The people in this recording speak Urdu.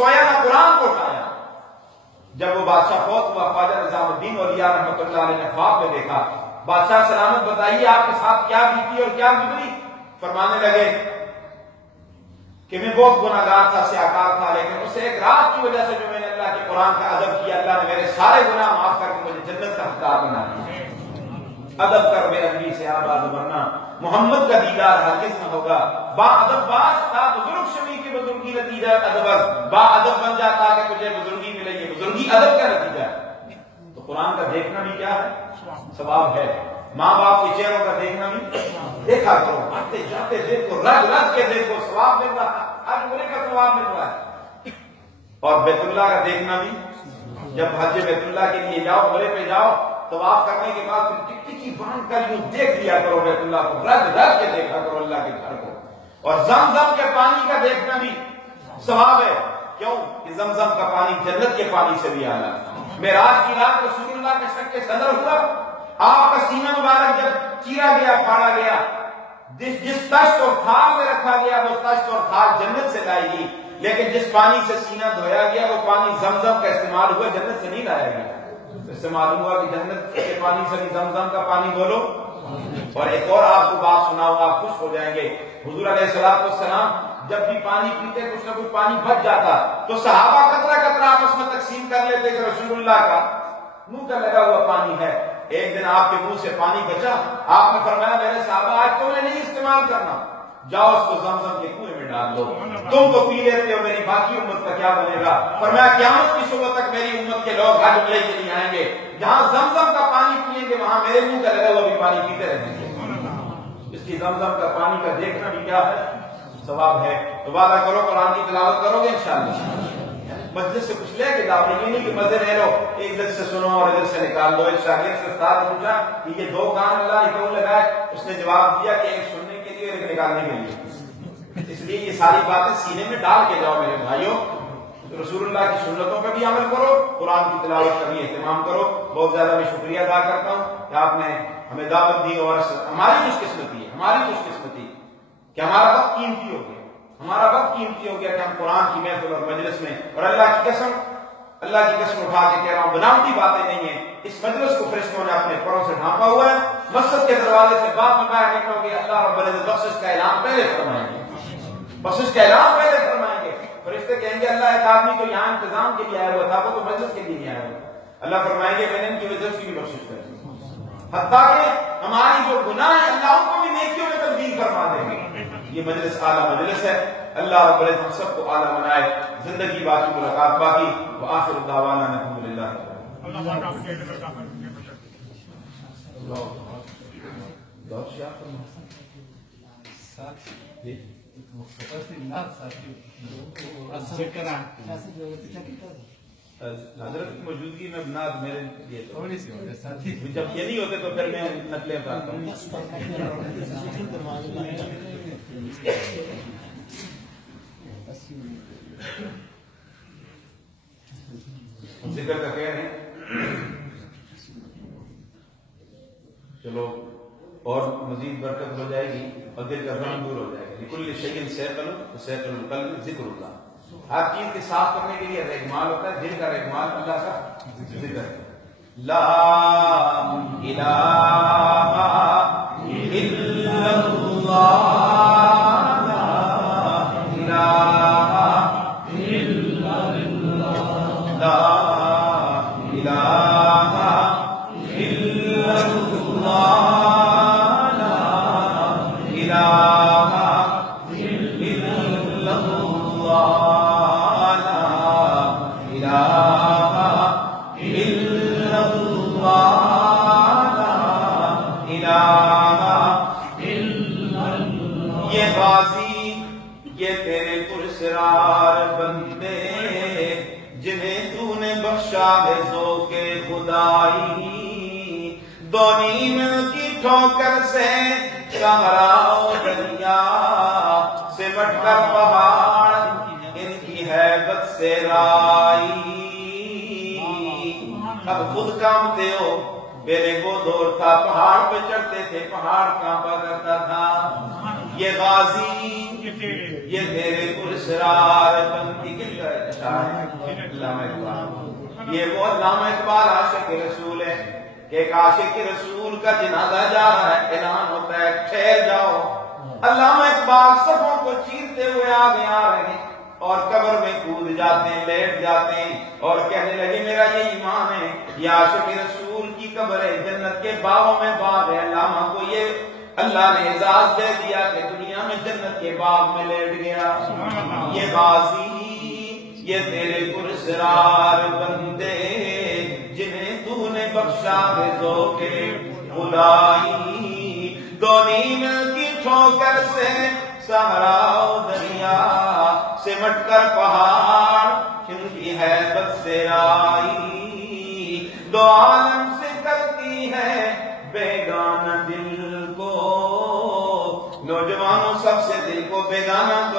سویا نہ قرآن کو اٹھایا۔ جب وہ بادشاہ فوت ہوا، خواجہ نظام الدین اولیاء رحمۃ اللہ علیہ نے خواب میں دیکھا، بادشاہ سلامت بتائیے آپ کے ساتھ کیا بیتی اور کیا گزری؟ فرمانے لگے کہ میں بہت گناہگار تھا، سیاہکار تھا، لیکن اس ایک رات کی وجہ سے جو میں نے اللہ کے قرآن کا ادب کیا، اللہ نے میرے سارے گناہ معاف کر کے مجھے جنت کا حقدار بنا دیا۔ ادب کر بے ادبی سے آباد، ورنہ محمد کا دیدار ہرگز نہ ہوگا۔ با ادب باش تا بزرگ شمی کی بزرگی نتیجہ ادب، با ادب بن جاتا کہ تجھے بزرگی ملے، یہ بزرگی ادب کا نتیجہ ہے۔ تو قرآن کا دیکھنا بھی کیا ہے؟ ثواب ہے۔ ماں باپ کے چہروں کا دیکھنا بھی دیکھا کرو، آتے جاتے دیکھو، رج رج کے دیکھو، ثواب مل رہا ہے، ہر برے کا ثواب مل رہا ہے۔ اور بیت اللہ کا دیکھنا بھی، جب حج بیت اللہ کے لیے جاؤ، عمرے پہ جاؤ، طواف کرنے کے بعد پھر ٹکٹکی باندھ کر یوں دیکھ لیا کرو بیت اللہ کو، رج رج کے دیکھا کرو اللہ کے گھر کو۔ اور زمزم کے پانی کا دیکھنا بھی ثواب ہے۔ کیوں کہ زمزم کا پانی جنت کے پانی سے بھی اعلیٰ۔ معراج کی رات رسول اللہ کے شق کے صدر ہوا، آپ کا سینہ مبارک جب چیرا گیا، پھاڑا گیا، جس تشت اور تھال میں رکھا گیا وہ تشت اور تھال جنت سے لائی گئی، لیکن جس پانی سے سینہ دھویا گیا وہ پانی زمزم کا استعمال ہوا، جنت سے نہیں لایا گیا۔ اس سے معلوم ہوا کہ جنت کے پانی سے بھی زمزم کا پانی بولو۔ اور ایک اور آپ کو بات سناؤں، آپ خوش ہو جائیں گے۔ حضور علیہ السلام جب بھی پانی پیتے کچھ نہ کچھ پانی بچ جاتا تو صحابہ قطرہ قطرہ آپس میں تقسیم کر لیتے کہ رسول اللہ کا منہ کا لگا ہوا پانی ہے۔ ایک دن آپ کے منہ سے پانی بچا، آپ نے فرمایا میرے صحابہ آج تم نے نہیں استعمال کرنا، جاؤ اس کو زمزم کے کنویں میں ڈال دو، تم تو پی لیتے ہو، میری باقی امت کا کیا بنے گا؟ فرمایا قیامت کی صبح تک میری امت کے لوگ حج عمرے کے لیے آئیں گے، جہاں زمزم کا پانی پیئیں گے وہاں میرے منہ کا لگا ہوا بھی پانی پیتے رہیں گے۔ اس کی زمزم کا پانی کا دیکھنا بھی کیا ہے؟ ثواب ہے۔ تو وعدہ کرو قرآن کی تلاوت کرو گے انشاءاللہ۔ مجلس سے کچھ لے کے جاؤ، یہ نہیں کہ مزے لے لو، ایک دل سے سنو اور ادھر سے نکال دو۔ ایک شاگرد سے استاد پوچھا کہ یہ دو کان اللہ نے کیوں لگائے؟ اس نے جواب دیا کہ ایک سننے کے لیے اور ایک نکالنے کے لیے۔ اس لیے یہ ساری باتیں سینے میں ڈال کے جاؤ میرے بھائیوں، رسول اللہ کی سنتوں پہ بھی عمل کرو، قرآن کی تلاوت کا بھی اہتمام کرو۔ بہت زیادہ میں شکریہ ادا کرتا ہوں کہ آپ نے ہمیں دعوت دی، اور ہماری خوش قسمتی ہے، ہماری خوش قسمتی کہ ہمارا وقت قیمتی ہو گیا، ہمارا وقت قیمتی ہو گیا کہ ہم قرآن کی محفل اور مجلس میں، اور اللہ کی قسم اٹھا کے کہہ رہا ہوں، بناوٹی باتیں نہیں ہیں، اس مجلس کو فرشتوں نے اپنے پروں سے ڈھانپا ہوا ہے۔ مسجد کے دروازے سے بعد میں باہر نکلو گے، اللہ رب العزت بخشش کا اعلان پہلے فرمائیں گے، بخشش کا اعلان پہلے فرمائیں گے۔ فرشتے کہیں گے اللہ ایک آدمی تو یہاں انتظام کے لیے آیا ہوا تھا، وہ تو مجلس کے لیے نہیں آیا ہوا۔ اللہ فرمائیں گے میں نے ان کی وجہ سے بھی بخشش کر دی، حتیٰ کہ ہماری جو گناہ ہے اللہ ان کو بھی نیکیوں میں تبدیل فرما دیں گے۔ یہ مجلس اعلیٰ مجلس ہے، اللہ رب العزت ہم سب کو اعلیٰ بنائے، زندگی باقی ملاقات باقی، وآخر دعوانا الحمدللہ۔ حضرت کی موجودگی میں نعت میرے لیے تھوڑی سی ہوتے ساتھی، جب یہ نہیں ہوتے تو پھر میں نقلیں اتارتا ہوں۔ ذکر کا کہہ رہے ہیں، چلو اور مزید برکت ہو جائے گی اور دل کا غم دور ہو جائے گا۔ لکل شیء سیقل وسیقل القلب ذکر اللہ۔ ہر چیز کے صاف کرنے کے لیے رہگمال ہوتا ہے، دل کا رہگمال اللہ کا ذکر ہے۔ لا الہ الا اللہ، ٹھوکر سے صحرا دریا سمٹ کر پہاڑ ان کی ہیبت سے رائی، اب خود کامتے ہو، میرے کو دور تھا، پہاڑ پہ چڑھتے تھے، پہاڑ کانپا کرتا تھا۔ یہ غازی یہ تیرے پرسرار بندی کن کا اشارہ ہے علامہ اقبال. یہ وہ علامہ اقبال عاشق رسول ہے کہ ایک عاشق رسول کا جنازہ جا رہا ہے، اعلان ہوتا ہے ٹھہر جاؤ. علامہ اقبال صفوں کو چیرتے ہوئے آگے آ رہے ہیں اور قبر میں کود جاتے ہیں، لیٹ جاتے ہیں اور کہنے لگے میرا یہ ایمان ہے یہ عاشق رسول کی قبر ہے، جنت کے باغوں میں باغ ہے. علامہ کو یہ اللہ نے اعزاز دے دیا کہ دنیا میں جنت کے باغ میں لیٹ گیا. یہ غازی یہ تیرے پرسرار بندے جنہیں تو نے بخشا ہے ذوق خدائی. دو نیم کی ٹھوکر سے صحرا و دریا سمٹ کر پہاڑ کھلتی ہے بد سے آئی. دو عالم سے کرتی ہے بیگانہ دل کو، نوجوانوں سب سے دل کو بیگانہ